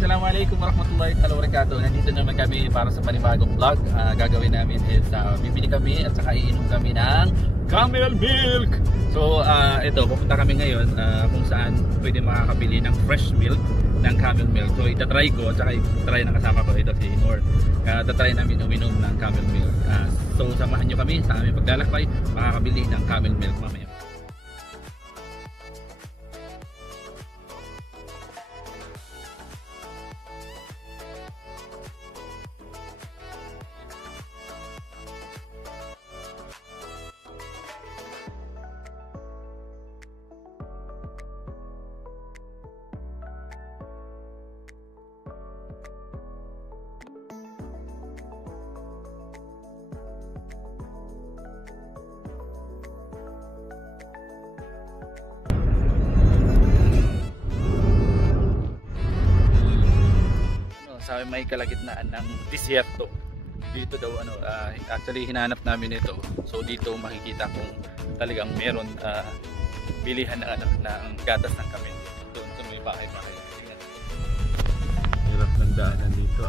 Assalamualaikum warahmatullahi wabarakatuh. Nandito naman kami para sa panibagong vlog. Gagawin namin is bibili kami at saka iinom kami ng camel milk. So ito, pupunta kami ngayon kung saan pwede makakabili ng fresh milk ng camel milk. So itatry ko at saka itatry ng kasama ko ito si Nor. Itatry namin uminom ng camel milk. So samahan nyo kami sa aming paglalakbay makakabili ng camel milk mamaya. Sa may kalagitnaan ng disyerto. Dito daw actually hinanap namin ito. So dito makikita kung talagang meron bilihan ng gatas ng kamel. Doon sa may bahay-bahay. Hirap ng daanan dito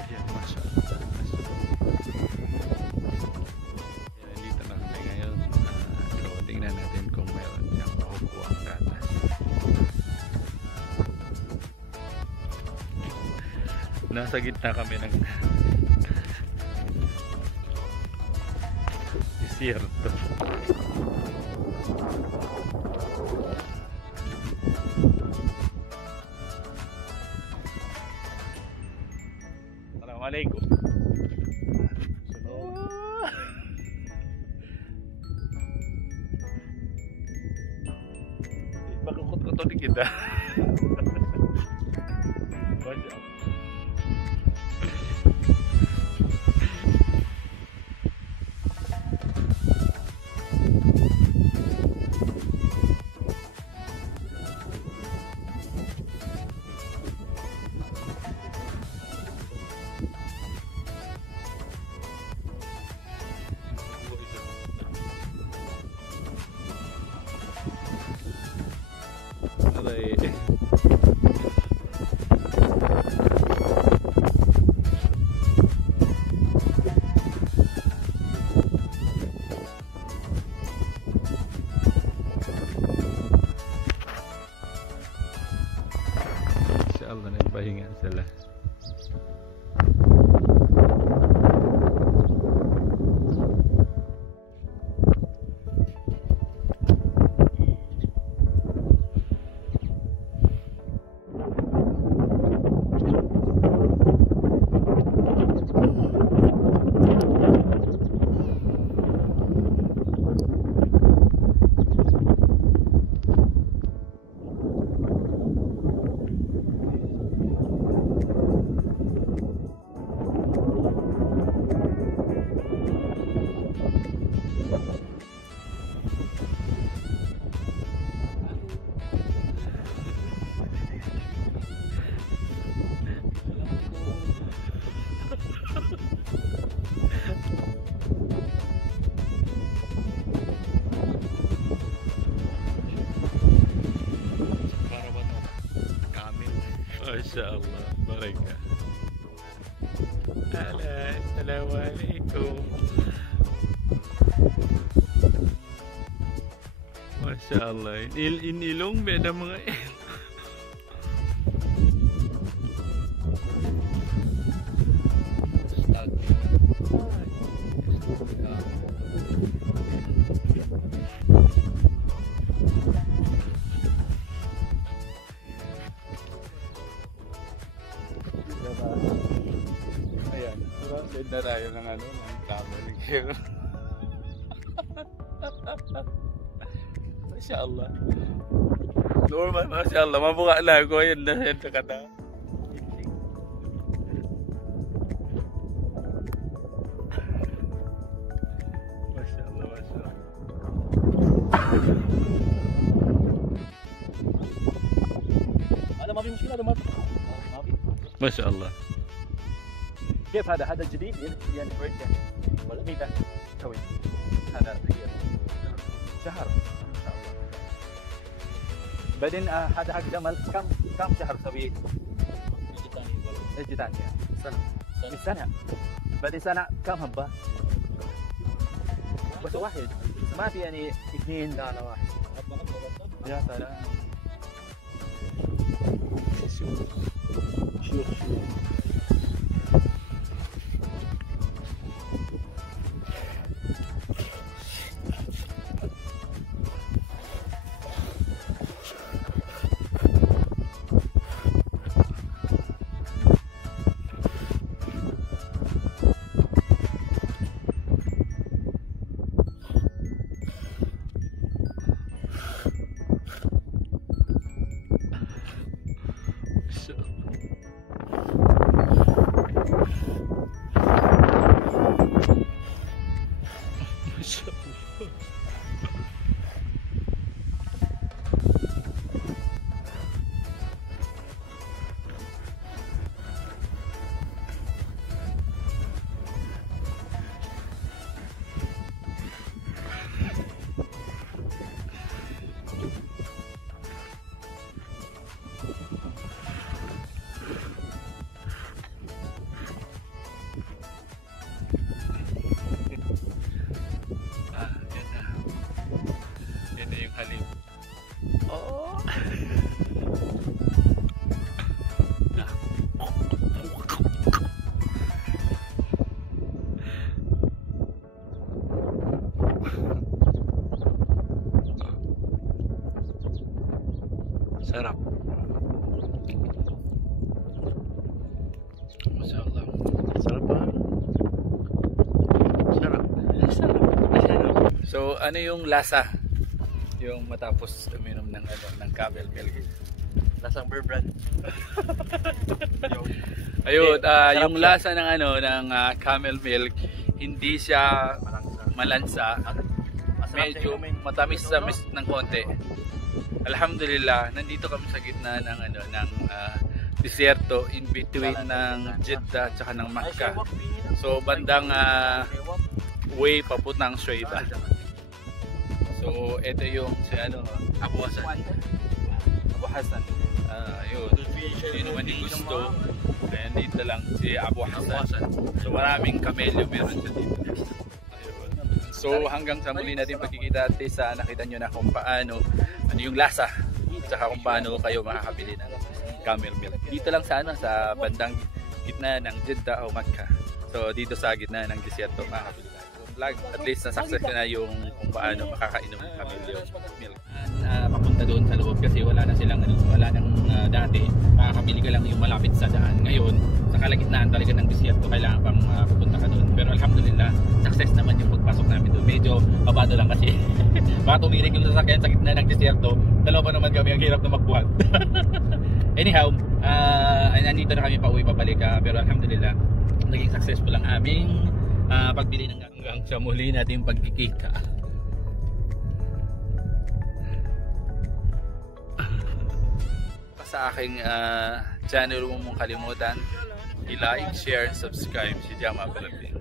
Ayan, masyaallah. Dito na kami ngayon. Tingnan natin kung meron siyang makukuha ang gatas. Nasa gitna kami ng disyerto. Assalamualaikum. Bakukot-kotonin kita. Insya-Allah nagpahinga sila. Masyaallah, baraka. Assalamualaikum. Masyaallah, inilong beda mga Ayan, surrounded na tayo ng ano, ng camel here. Masyaallah. Normal, masyaallah. Mabuka na ako. Ayan na, ayan na kata. Masyaallah, masyaallah. هذا ما في مشكله، هذا ما في Masyaallah. كيف هذا جديد يعني كويس يعني ولا ميته توي هذا شهر ما شاء الله. بعدين هذا حق جمل كم شهر سويه؟ اجي ثاني سنه بعدين سنه كم هبه؟ بس واحد ما في يعني اثنين. لا واحد. يا سلام. شوف Sarap. Masyaallah. Sarap ba? Sarap. Sarap. So, ano yung lasa? Yung matapos uminom ng ano, ng camel milk. lasang beer brand. Ayun, yung lasa ng ano ng camel milk, hindi siya malansa. Medyo matamis-tamis ng konti. Alhamdulillah, nandito kami sa gitna ng ano ng disyerto in between ng Jeddah at saka ng Makkah. So bandang way papuntang Shuaibah. So ito yung si ano Abu Hassan. Abu Hassan. Yun. Hindi naman di gusto. Ayan dito lang si Abu Hassan. So maraming kamelyo meron siya dito. So hanggang sa muli natin pagkikita at nakita nyo na kung paano ano yung lasa at kung paano kayo makakabili ng camel milk. Dito lang sa ano sa bandang gitna ng Jeddah o Makkah. So dito sa gitna ng disyerto makakabili tayo. Vlog, at least na success na yung kung paano makakainom ng camel milk. Papunta doon sa loob kasi wala na silang ano, wala nang dati. Makakabili ka lang yung malapit sa daan. Ngayon sa kalagitnaan talaga ng disyerto kailangan pang pupunta ka doon. Pero alhamdulillah, success naman yung pagpasok namin doon. Medyo babado lang kasi baka tumirik yung sasakyan sa gitna ng disyerto. Dalawa pa naman kami, ang hirap na magbuhat. Anyhow, nandito na kami pauwi pabalik. Pero alhamdulillah, naging successful ang aming pagbili ng hanggang sa muli natin pagkikita. Sa aking channel, huwag mong kalimutan i-like, share, and subscribe si Jama Philippines.